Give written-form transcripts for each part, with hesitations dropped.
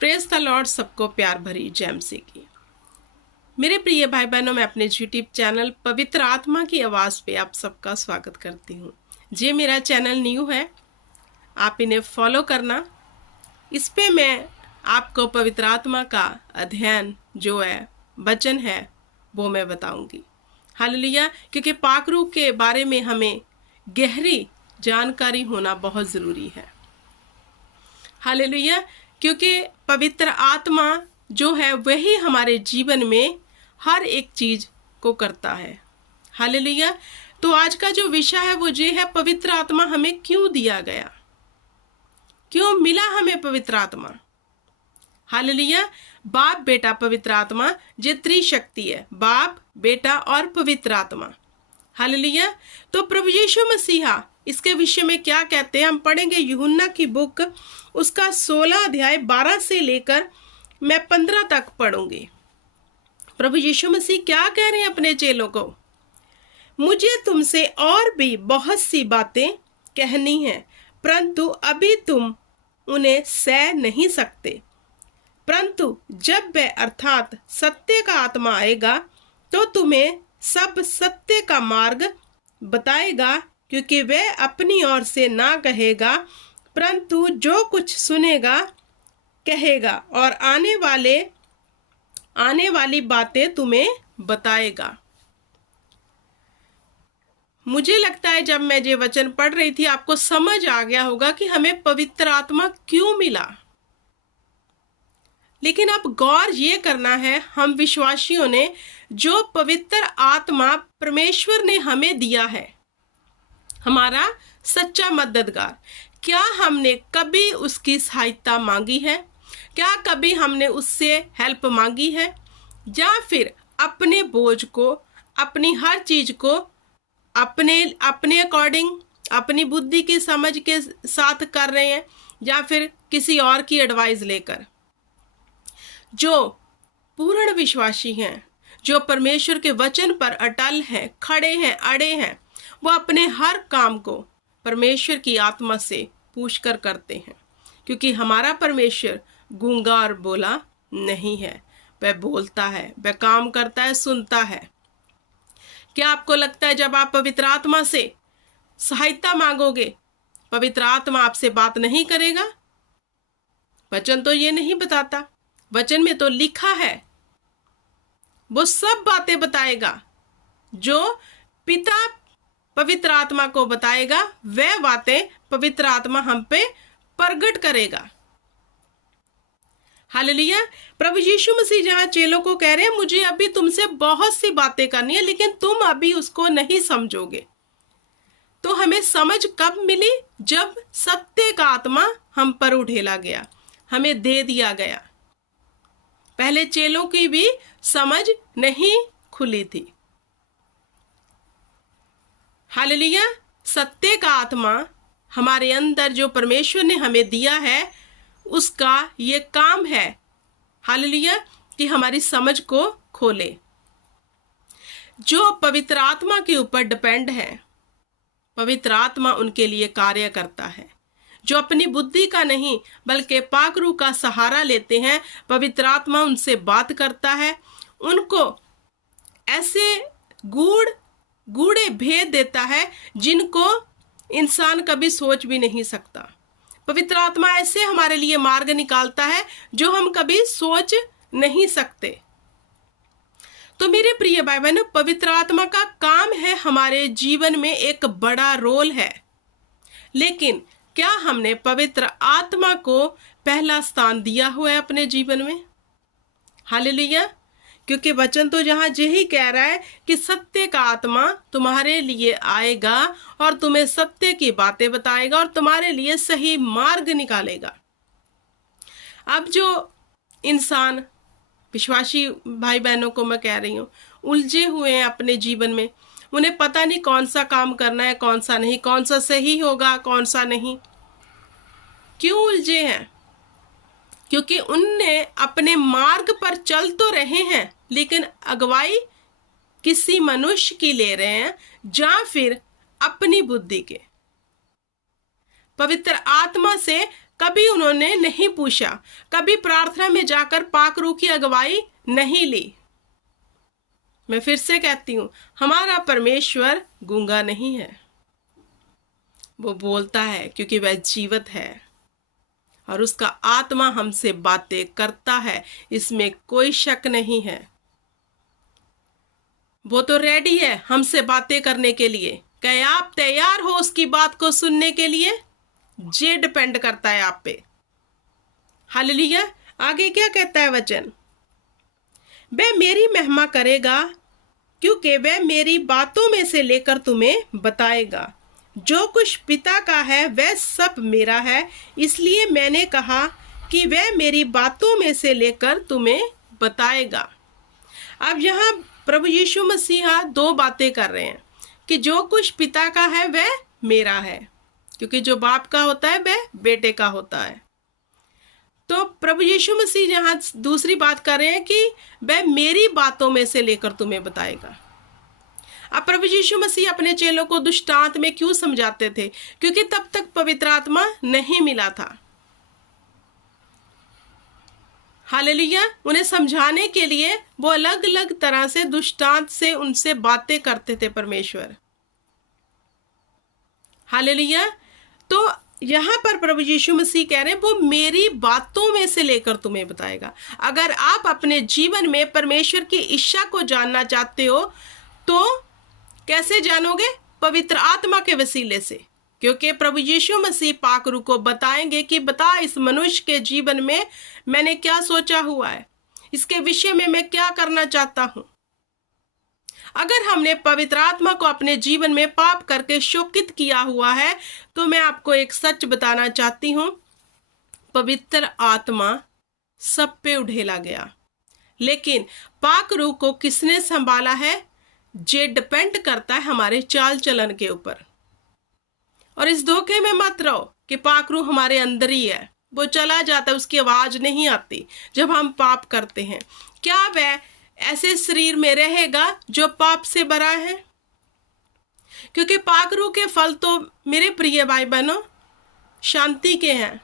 Praise the Lord. सबको प्यार भरी जय मसीह की। मेरे प्रिय भाई बहनों, मैं अपने यूट्यूब चैनल पवित्र आत्मा की आवाज़ पे आप सबका स्वागत करती हूँ। ये मेरा चैनल न्यू है, आप इन्हें फॉलो करना। इस पे मैं आपको पवित्र आत्मा का अध्ययन जो है, वचन है, वो मैं बताऊंगी। हालेलुया। क्योंकि पाकरू के बारे में हमें गहरी जानकारी होना बहुत ज़रूरी है। हालेलुया। क्योंकि पवित्र आत्मा जो है वही हमारे जीवन में हर एक चीज को करता है। हालेलुया। तो आज का जो विषय है वो ये है, पवित्र आत्मा हमें क्यों दिया गया, क्यों मिला हमें पवित्र आत्मा। हालेलुया। बाप बेटा पवित्र आत्मा, ये त्रिशक्ति है, बाप बेटा और पवित्र आत्मा। हालेलुया। तो प्रभु यीशु मसीहा इसके विषय में क्या कहते हैं, हम पढ़ेंगे यूहन्ना की बुक, उसका 16 अध्याय 12 से लेकर मैं 15 तक पढ़ूंगी। प्रभु यीशु मसीह क्या कह रहे हैं अपने चेलों को, मुझे तुमसे और भी बहुत सी बातें कहनी है, परंतु अभी तुम उन्हें सह नहीं सकते। परंतु जब वह अर्थात सत्य का आत्मा आएगा तो तुम्हें सब सत्य का मार्ग बताएगा, क्योंकि वह अपनी ओर से ना कहेगा, परंतु जो कुछ सुनेगा कहेगा और आने वाली बातें तुम्हें बताएगा। मुझे लगता है जब मैं ये वचन पढ़ रही थी आपको समझ आ गया होगा कि हमें पवित्र आत्मा क्यों मिला। लेकिन अब गौर ये करना है, हम विश्वासियों ने जो पवित्र आत्मा परमेश्वर ने हमें दिया है, हमारा सच्चा मददगार, क्या हमने कभी उसकी सहायता मांगी है? क्या कभी हमने उससे हेल्प मांगी है? या फिर अपने बोझ को, अपनी हर चीज को अपने अकॉर्डिंग, अपनी बुद्धि की समझ के साथ कर रहे हैं, या फिर किसी और की एडवाइस लेकर? जो पूर्ण विश्वासी हैं, जो परमेश्वर के वचन पर अटल हैं, खड़े हैं, अड़े हैं, वो अपने हर काम को परमेश्वर की आत्मा से पूछकर करते हैं, क्योंकि हमारा परमेश्वर गूंगा और बोला नहीं है, वह बोलता है, वह काम करता है, सुनता है। क्या आपको लगता है जब आप पवित्र आत्मा से सहायता मांगोगे, पवित्र आत्मा आपसे बात नहीं करेगा? वचन तो ये नहीं बताता, वचन में तो लिखा है वो सब बातें बताएगा जो पिता पवित्र आत्मा को बताएगा, वह बातें पवित्र आत्मा हम पे प्रकट करेगा। हालेलुया। प्रभु यीशु मसीह जहां चेलों को कह रहे हैं, मुझे अभी तुमसे बहुत सी बातें करनी है, लेकिन तुम अभी उसको नहीं समझोगे। तो हमें समझ कब मिली? जब सत्य का आत्मा हम पर उठेला गया, हमें दे दिया गया। पहले चेलों की भी समझ नहीं खुली थी। हालेलुया। सत्य का आत्मा हमारे अंदर जो परमेश्वर ने हमें दिया है, उसका ये काम है, हालेलुया, कि हमारी समझ को खोले। जो पवित्र आत्मा के ऊपर डिपेंड है, पवित्र आत्मा उनके लिए कार्य करता है। जो अपनी बुद्धि का नहीं बल्कि पाकरू का सहारा लेते हैं, पवित्र आत्मा उनसे बात करता है, उनको ऐसे गूढ़े भेद देता है जिनको इंसान कभी सोच भी नहीं सकता। पवित्र आत्मा ऐसे हमारे लिए मार्ग निकालता है जो हम कभी सोच नहीं सकते। तो मेरे प्रिय भाई बहनों, पवित्र आत्मा का काम है, हमारे जीवन में एक बड़ा रोल है। लेकिन क्या हमने पवित्र आत्मा को पहला स्थान दिया हुआ है अपने जीवन में? हालेलुया। क्योंकि वचन तो जहां यही कह रहा है कि सत्य का आत्मा तुम्हारे लिए आएगा और तुम्हें सत्य की बातें बताएगा और तुम्हारे लिए सही मार्ग निकालेगा। अब जो इंसान, विश्वासी भाई बहनों को मैं कह रही हूँ, उलझे हुए हैं अपने जीवन में, उन्हें पता नहीं कौन सा काम करना है, कौन सा नहीं, कौन सा सही होगा, कौन सा नहीं। क्यों उलझे हैं? क्योंकि उनने अपने मार्ग पर चल तो रहे हैं, लेकिन अगुवाई किसी मनुष्य की ले रहे हैं, या फिर अपनी बुद्धि के। पवित्र आत्मा से कभी उन्होंने नहीं पूछा, कभी प्रार्थना में जाकर पाक रूह की अगुवाई नहीं ली। मैं फिर से कहती हूँ, हमारा परमेश्वर गूंगा नहीं है, वो बोलता है क्योंकि वह जीवित है और उसका आत्मा हमसे बातें करता है, इसमें कोई शक नहीं है। वो तो रेडी है हमसे बातें करने के लिए। क्या आप तैयार हो उसकी बात को सुनने के लिए? ये डिपेंड करता है आप पे। हालेलुया। आगे क्या कहता है वचन? वह मेरी महिमा करेगा क्योंकि वह मेरी बातों में से लेकर तुम्हें बताएगा। जो कुछ पिता का है वह सब मेरा है, इसलिए मैंने कहा कि वह मेरी बातों में से लेकर तुम्हें बताएगा। अब यहाँ प्रभु यीशु मसीहा दो बातें कर रहे हैं कि जो कुछ पिता का है वह मेरा है, क्योंकि जो बाप का होता है वह बेटे का होता है। तो प्रभु यीशु मसीह यहाँ दूसरी बात कर रहे हैं कि वह मेरी बातों में से लेकर तुम्हें बताएगा। अब प्रभु यीशु मसीह अपने चेलों को दृष्टांत में क्यों समझाते थे? क्योंकि तब तक पवित्र आत्मा नहीं मिला था। हालेलुया। उन्हें समझाने के लिए वो अलग अलग तरह से दृष्टांत से उनसे बातें करते थे परमेश्वर। हालेलुया। तो यहाँ पर प्रभु यीशु मसीह कह रहे हैं वो मेरी बातों में से लेकर तुम्हें बताएगा। अगर आप अपने जीवन में परमेश्वर की इच्छा को जानना चाहते हो तो कैसे जानोगे? पवित्र आत्मा के वसीले से, क्योंकि प्रभु यीशु मसीह पाक रूह को बताएंगे कि बता इस मनुष्य के जीवन में मैंने क्या सोचा हुआ है, इसके विषय में मैं क्या करना चाहता हूं। अगर हमने पवित्र आत्मा को अपने जीवन में पाप करके शोकित किया हुआ है तो मैं आपको एक सच बताना चाहती हूं, पवित्र आत्मा सब पे उड़ेला गया, लेकिन पाक रूह को किसने संभाला है? ये डिपेंड करता है हमारे चाल चलन के ऊपर। और इस धोखे में मत रहो कि पाक रूह हमारे अंदर ही है, वो चला जाता है, उसकी आवाज नहीं आती जब हम पाप करते हैं। क्या वह ऐसे शरीर में रहेगा जो पाप से भरा है? क्योंकि पाक रूह के फल तो मेरे प्रिय भाई बहनों शांति के हैं।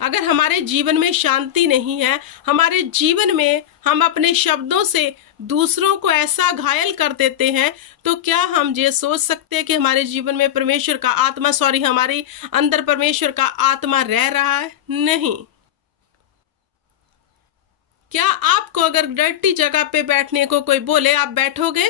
अगर हमारे जीवन में शांति नहीं है, हमारे जीवन में हम अपने शब्दों से दूसरों को ऐसा घायल कर देते हैं, तो क्या हम ये सोच सकते हैं कि हमारे जीवन में परमेश्वर का आत्मा हमारे अंदर परमेश्वर का आत्मा रह रहा है? नहीं। क्या आपको अगर डर्टी जगह पे बैठने को कोई बोले आप बैठोगे?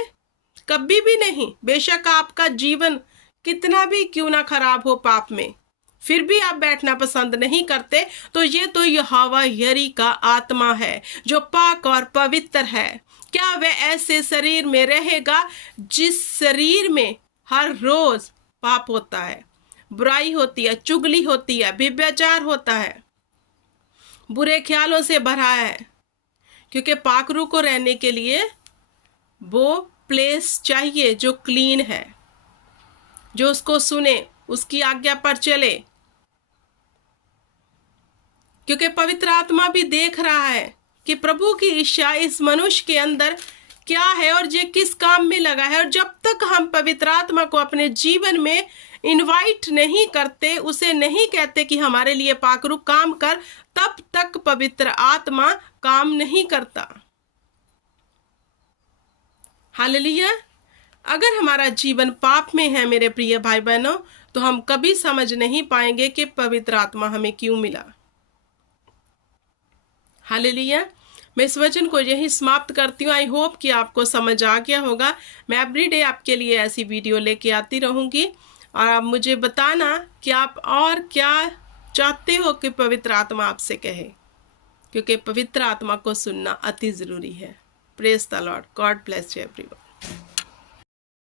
कभी भी नहीं। बेशक आपका जीवन कितना भी क्यों ना खराब हो पाप में, फिर भी आप बैठना पसंद नहीं करते, तो ये तो यहोवा यरी का आत्मा है जो पाक और पवित्र है। क्या वह ऐसे शरीर में रहेगा जिस शरीर में हर रोज पाप होता है, बुराई होती है, चुगली होती है, व्यभिचार होता है, बुरे ख्यालों से भरा है? क्योंकि पाक रूह को रहने के लिए वो प्लेस चाहिए जो क्लीन है, जो उसको सुने, उसकी आज्ञा पर चले। क्योंकि पवित्र आत्मा भी देख रहा है कि प्रभु की इच्छा इस मनुष्य के अंदर क्या है और ये किस काम में लगा है। और जब तक हम पवित्र आत्मा को अपने जीवन में इनवाइट नहीं करते, उसे नहीं कहते कि हमारे लिए पाक रूह काम कर, तब तक पवित्र आत्मा काम नहीं करता। हालेलुया। अगर हमारा जीवन पाप में है मेरे प्रिय भाई बहनों, तो हम कभी समझ नहीं पाएंगे कि पवित्र आत्मा हमें क्यों मिला। हालेलुया। मैं इस वचन को यही समाप्त करती हूँ। आई होप कि आपको समझ आ गया होगा। मैं एवरीडे आपके लिए ऐसी वीडियो लेके आती रहूँगी और आप मुझे बताना कि आप और क्या चाहते हो कि पवित्र आत्मा आपसे कहे, क्योंकि पवित्र आत्मा को सुनना अति ज़रूरी है। Praise the Lord. God bless you everyone.